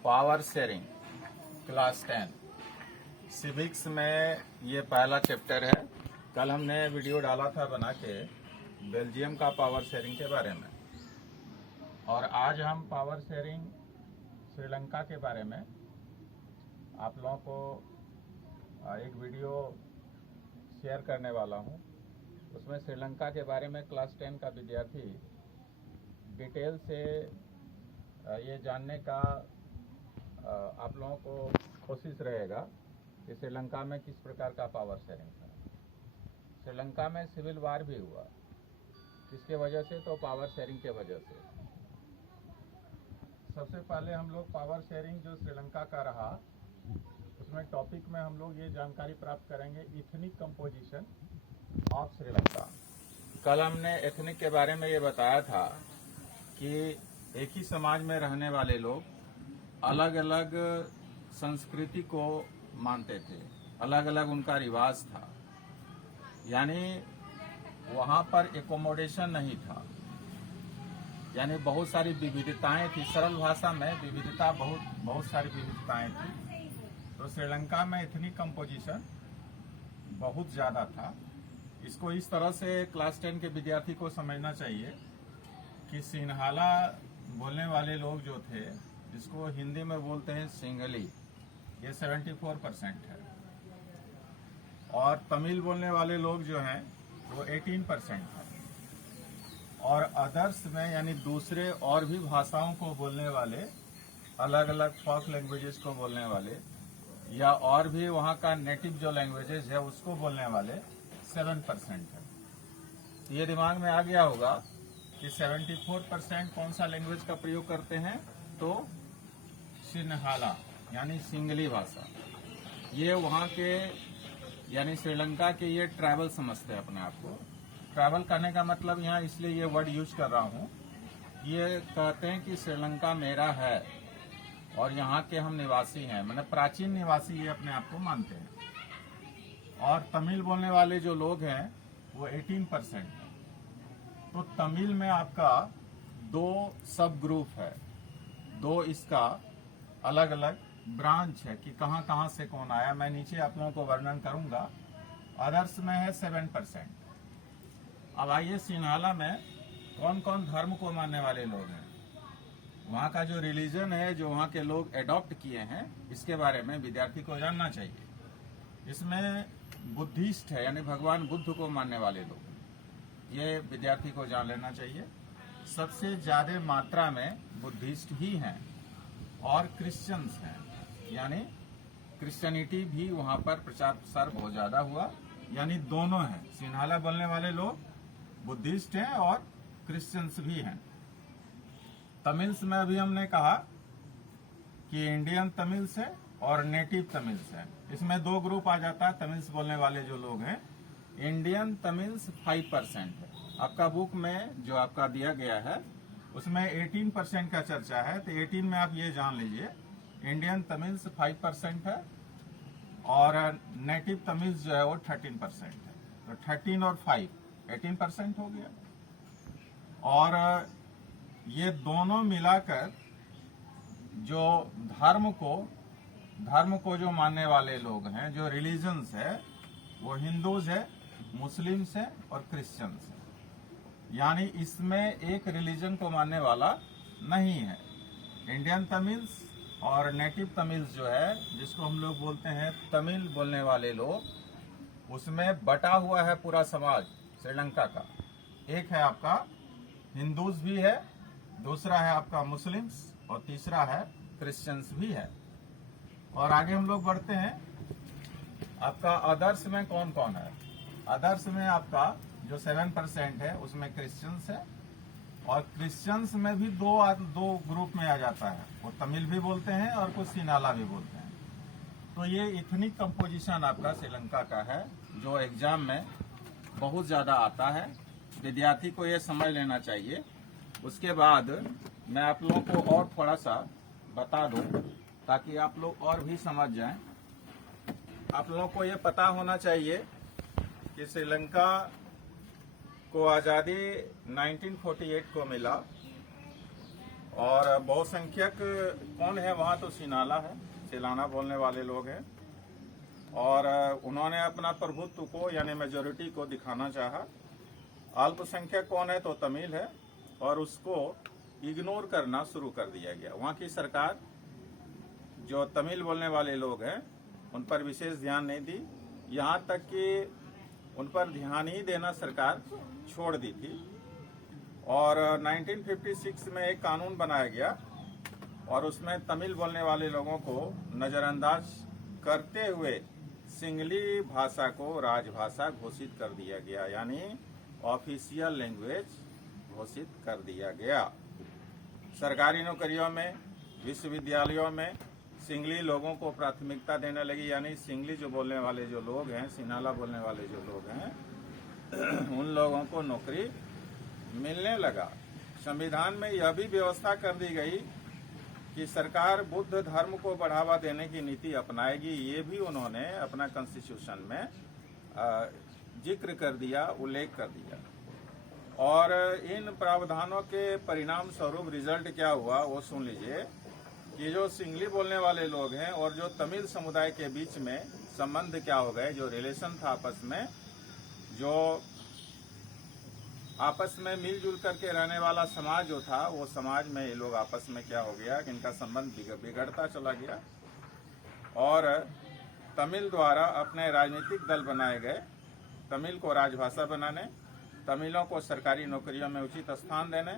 Power sharing class 10 civics में ये पहला चैप्टर है। कल हमने वीडियो डाला था बना के बेल्जियम का पावर शेयरिंग के बारे में, और आज हम पावर शेयरिंग श्रीलंका के बारे में आप लोगों को एक वीडियो शेयर करने वाला हूँ। उसमें श्रीलंका के बारे में क्लास 10 का विद्यार्थी डिटेल से ये जानने का आप लोगों को कोशिश रहेगा कि श्रीलंका में किस प्रकार का पावर शेयरिंग था। श्रीलंका में सिविल वार भी हुआ, किसके वजह से? तो पावर शेयरिंग के वजह से। सबसे पहले हम लोग पावर शेयरिंग जो श्रीलंका का रहा, उसमें टॉपिक में हम लोग ये जानकारी प्राप्त करेंगे इथनिक कंपोजिशन ऑफ श्रीलंका। कल हमने एथनिक के बारे में ये बताया था कि एक ही समाज में रहने वाले लोग अलग अलग संस्कृति को मानते थे, अलग अलग उनका रिवाज था, यानी वहाँ पर एकोमोडेशन नहीं था, यानी बहुत सारी विविधताएं थी। सरल भाषा में विविधता बहुत सारी विविधताएं थी। तो श्रीलंका में एथनिक कंपोजिशन बहुत ज़्यादा था। इसको इस तरह से क्लास 10 के विद्यार्थी को समझना चाहिए कि सिन्हाला बोलने वाले लोग जो थे, जिसको हिंदी में बोलते हैं सिंगली, ये 74% है, और तमिल बोलने वाले लोग जो हैं वो 18% है, और अदर्स में यानी दूसरे और भी भाषाओं को बोलने वाले, अलग अलग फोक लैंग्वेजेस को बोलने वाले, या और भी वहाँ का नेटिव जो लैंग्वेजेस है उसको बोलने वाले 7% है। ये दिमाग में आ गया होगा कि 74% कौन सा लैंग्वेज का प्रयोग करते हैं? तो सिन्हाला यानी सिंगली भाषा। ये वहाँ के यानी श्रीलंका के ये ट्राइबल समझते हैं अपने आप को। ट्राइबल करने का मतलब यहाँ इसलिए ये वर्ड यूज कर रहा हूँ, ये कहते हैं कि श्रीलंका मेरा है और यहाँ के हम निवासी हैं, मतलब प्राचीन निवासी ये अपने आप को मानते हैं। और तमिल बोलने वाले जो लोग हैं वो 18% है। तो तमिल में आपका दो सब ग्रुप है, दो इसका अलग अलग ब्रांच है कि कहाँ कहाँ से कौन आया। मैं नीचे आप लोगों को वर्णन करूंगा। अदर्स में है 7%। अब आइए सिन्हाला में कौन कौन धर्म को मानने वाले लोग हैं, वहाँ का जो रिलीजन है, जो वहाँ के लोग एडॉप्ट किए हैं, इसके बारे में विद्यार्थी को जानना चाहिए। इसमें बुद्धिस्ट है, यानी भगवान बुद्ध को मानने वाले लोग, ये विद्यार्थी को जान लेना चाहिए। सबसे ज्यादा मात्रा में बुद्धिस्ट ही हैं और क्रिश्चियंस हैं, यानी क्रिश्चियनिटी भी वहाँ पर प्रचार प्रसार बहुत ज्यादा हुआ, यानी दोनों हैं। सिन्हाला बोलने वाले लोग बुद्धिस्ट हैं और क्रिश्चियंस भी हैं। तमिल्स में अभी हमने कहा कि इंडियन तमिल्स है और नेटिव तमिल्स है। इसमें दो ग्रुप आ जाता है तमिल्स बोलने वाले जो लोग हैं। इंडियन तमिल्स 5% है। आपका बुक में जो आपका दिया गया है उसमें 18% का चर्चा है, तो 18 में आप ये जान लीजिए इंडियन तमिल्स 5% है और नेटिव तमिल्स जो है वो 13% है। तो 13 और 5 18% हो गया। और ये दोनों मिलाकर जो धर्म को जो मानने वाले लोग हैं, जो रिलीजन्स है, वो हिंदूज है, मुस्लिम्स है और क्रिश्चियंस है। यानी इसमें एक रिलीजन को मानने वाला नहीं है। इंडियन तमिल्स और नेटिव तमिल्स जो है, जिसको हम लोग बोलते हैं तमिल बोलने वाले लोग, उसमें बटा हुआ है पूरा समाज श्रीलंका का। एक है आपका हिंदूज भी है, दूसरा है आपका मुस्लिम्स और तीसरा है क्रिश्चियंस भी है। और आगे हम लोग बढ़ते हैं। आपका अदर्स में कौन कौन है? अदर्स में आपका जो 7% है उसमें क्रिश्चियंस है, और क्रिश्चियंस में भी दो ग्रुप में आ जाता है। वो तमिल भी बोलते हैं और कुछ सिन्हाला भी बोलते हैं। तो ये इथनिक कंपोजिशन आपका श्रीलंका का है, जो एग्जाम में बहुत ज्यादा आता है। विद्यार्थी को ये समझ लेना चाहिए। उसके बाद मैं आप लोगों को और थोड़ा सा बता दूं ताकि आप लोग और भी समझ जाएं। आप लोगों को ये पता होना चाहिए कि श्रीलंका को आज़ादी 1948 को मिला, और बहुसंख्यक कौन है वहाँ, तो सिनाला है, सिलाना बोलने वाले लोग हैं। और उन्होंने अपना प्रभुत्व को यानी मेजोरिटी को दिखाना चाहा। अल्पसंख्यक कौन है, तो तमिल है, और उसको इग्नोर करना शुरू कर दिया गया। वहाँ की सरकार जो तमिल बोलने वाले लोग हैं उन पर विशेष ध्यान नहीं दी, यहाँ तक कि उन पर ध्यान ही देना सरकार छोड़ दी थी। और 1956 में एक कानून बनाया गया और उसमें तमिल बोलने वाले लोगों को नज़रअंदाज करते हुए सिंगली भाषा को राजभाषा घोषित कर दिया गया, यानी ऑफिशियल लैंग्वेज घोषित कर दिया गया। सरकारी नौकरियों में, विश्वविद्यालयों में सिंगली लोगों को प्राथमिकता देने लगी, यानी सिंगली जो बोलने वाले जो लोग हैं, सिनाला बोलने वाले जो लोग हैं उन लोगों को नौकरी मिलने लगा। संविधान में यह भी व्यवस्था कर दी गई कि सरकार बुद्ध धर्म को बढ़ावा देने की नीति अपनाएगी। ये भी उन्होंने अपना कॉन्स्टिट्यूशन में जिक्र कर दिया, उल्लेख कर दिया। और इन प्रावधानों के परिणाम स्वरूप रिजल्ट क्या हुआ वो सुन लीजिए कि जो सिंगली बोलने वाले लोग हैं और जो तमिल समुदाय के बीच में संबंध क्या हो गए, जो रिलेशन था आपस में, जो आपस में मिलजुल करके रहने वाला समाज जो था, वो समाज में ये लोग आपस में क्या हो गया कि इनका संबंध बिगड़ता चला गया। और तमिल द्वारा अपने राजनीतिक दल बनाए गए, तमिल को राजभाषा बनाने, तमिलों को सरकारी नौकरियों में उचित स्थान देने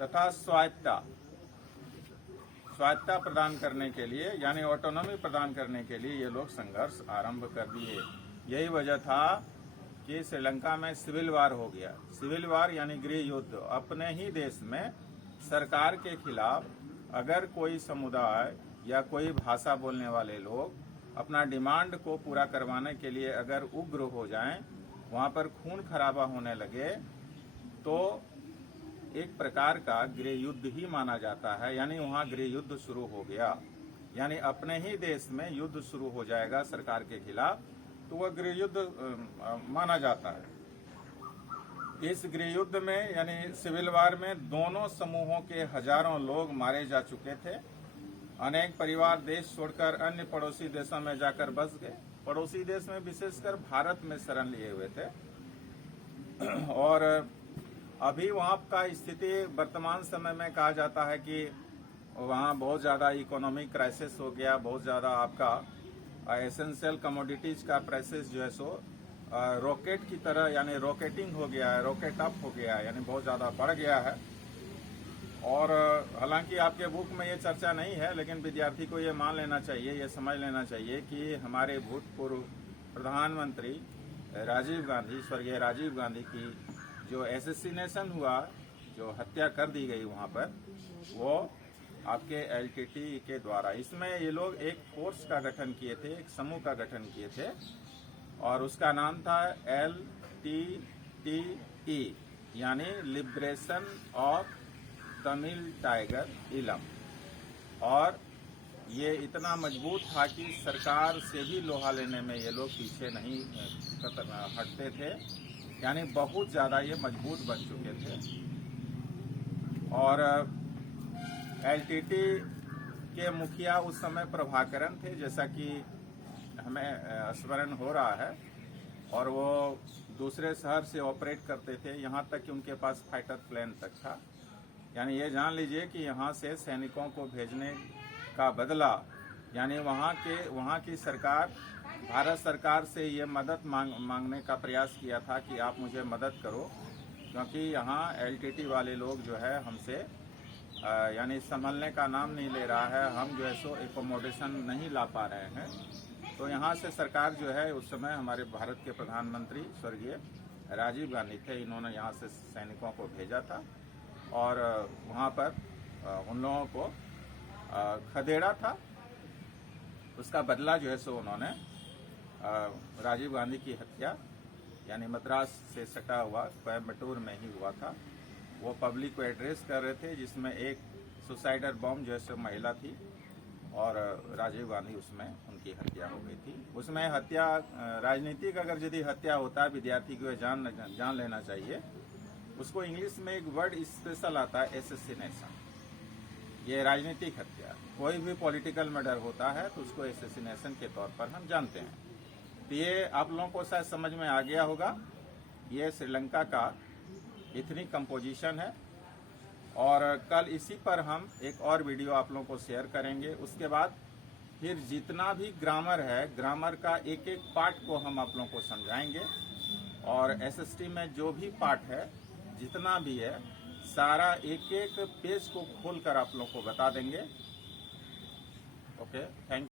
तथा स्वायत्तता प्रदान करने के लिए, यानी ऑटोनॉमी प्रदान करने के लिए ये लोग संघर्ष आरंभ कर दिए। यही वजह था कि श्रीलंका में सिविल वार हो गया। सिविल वार यानी गृह युद्ध। अपने ही देश में सरकार के खिलाफ अगर कोई समुदाय या कोई भाषा बोलने वाले लोग अपना डिमांड को पूरा करवाने के लिए अगर उग्र हो जाएं, वहां पर खून खराबा होने लगे, तो एक प्रकार का गृह युद्ध ही माना जाता है। यानी वहां गृह युद्ध शुरू हो गया, यानी अपने ही देश में युद्ध शुरू हो जाएगा सरकार के खिलाफ, तो वह गृह युद्ध माना जाता है। इस गृह युद्ध में यानी सिविल वार में दोनों समूहों के हजारों लोग मारे जा चुके थे। अनेक परिवार देश छोड़कर अन्य पड़ोसी देशों में जाकर बस गए। पड़ोसी देश में विशेषकर भारत में शरण लिए हुए थे। और अभी वहां का स्थिति वर्तमान समय में कहा जाता है कि वहां बहुत ज्यादा इकोनॉमिक क्राइसिस हो गया, बहुत ज्यादा आपका एसेंशियल कमोडिटीज का प्राइसेस जो है सो रॉकेट की तरह यानी रॉकेटिंग हो गया है, रॉकेट अप हो गया है, यानी बहुत ज्यादा बढ़ गया है। और हालांकि आपके बुक में ये चर्चा नहीं है, लेकिन विद्यार्थी को ये मान लेना चाहिए, ये समझ लेना चाहिए कि हमारे भूतपूर्व प्रधानमंत्री राजीव गांधी, स्वर्गीय राजीव गांधी की जो एसेसिनेशन हुआ, जो हत्या कर दी गई वहां पर, वो आपके एलटीटी के द्वारा। इसमें ये लोग एक फोर्स का गठन किए थे, एक समूह का गठन किए थे, और उसका नाम था LTTE, यानी लिबरेशन ऑफ तमिल टाइगर इलम। और ये इतना मजबूत था कि सरकार से भी लोहा लेने में ये लोग पीछे नहीं हटते थे, यानी बहुत ज्यादा ये मजबूत बन चुके थे। और एलटीटी के मुखिया उस समय प्रभाकरण थे, जैसा कि हमें स्मरण हो रहा है, और वो दूसरे शहर से ऑपरेट करते थे, यहाँ तक कि उनके पास फाइटर प्लेन तक था। यानी ये जान लीजिए कि यहाँ से सैनिकों को भेजने का बदला, यानी वहाँ की सरकार, भारत सरकार से ये मदद मांगने का प्रयास किया था कि आप मुझे मदद करो, क्योंकि यहाँ एलटीटी वाले लोग जो है हमसे यानी संभलने का नाम नहीं ले रहा है, हम जो है सो एकोमोडेशन नहीं ला पा रहे हैं। तो यहाँ से सरकार जो है, उस समय हमारे भारत के प्रधानमंत्री स्वर्गीय राजीव गांधी थे, इन्होंने यहाँ से सैनिकों को भेजा था और वहाँ पर उन लोगों को खदेड़ा था। उसका बदला जो है सो उन्होंने राजीव गांधी की हत्या यानी मद्रास से सटा हुआ कोयम्बटूर में ही हुआ था। वो पब्लिक को एड्रेस कर रहे थे, जिसमें एक सुसाइडर बॉम्ब जो है सो महिला थी और राजीव गांधी उसमें उनकी हत्या हो गई थी। उसमें हत्या, राजनीतिक अगर यदि हत्या होता है, विद्यार्थी को जान लेना चाहिए। उसको इंग्लिश में एक वर्ड स्पेशल आता है, एसेसिनेशन। ये राजनीतिक हत्या, कोई भी पॉलिटिकल मर्डर होता है तो उसको एसेसिनेशन के तौर पर हम जानते हैं। तो ये आप लोगों को शायद समझ में आ गया होगा। ये श्रीलंका का इथनिक कंपोजिशन है और कल इसी पर हम एक और वीडियो आप लोगों को शेयर करेंगे। उसके बाद फिर जितना भी ग्रामर है, ग्रामर का एक एक पार्ट को हम आप लोगों को समझाएंगे और एसएसटी में जो भी पार्ट है, जितना भी है, सारा एक एक पेज को खोलकर आप लोगों को बता देंगे। Okay, thank you.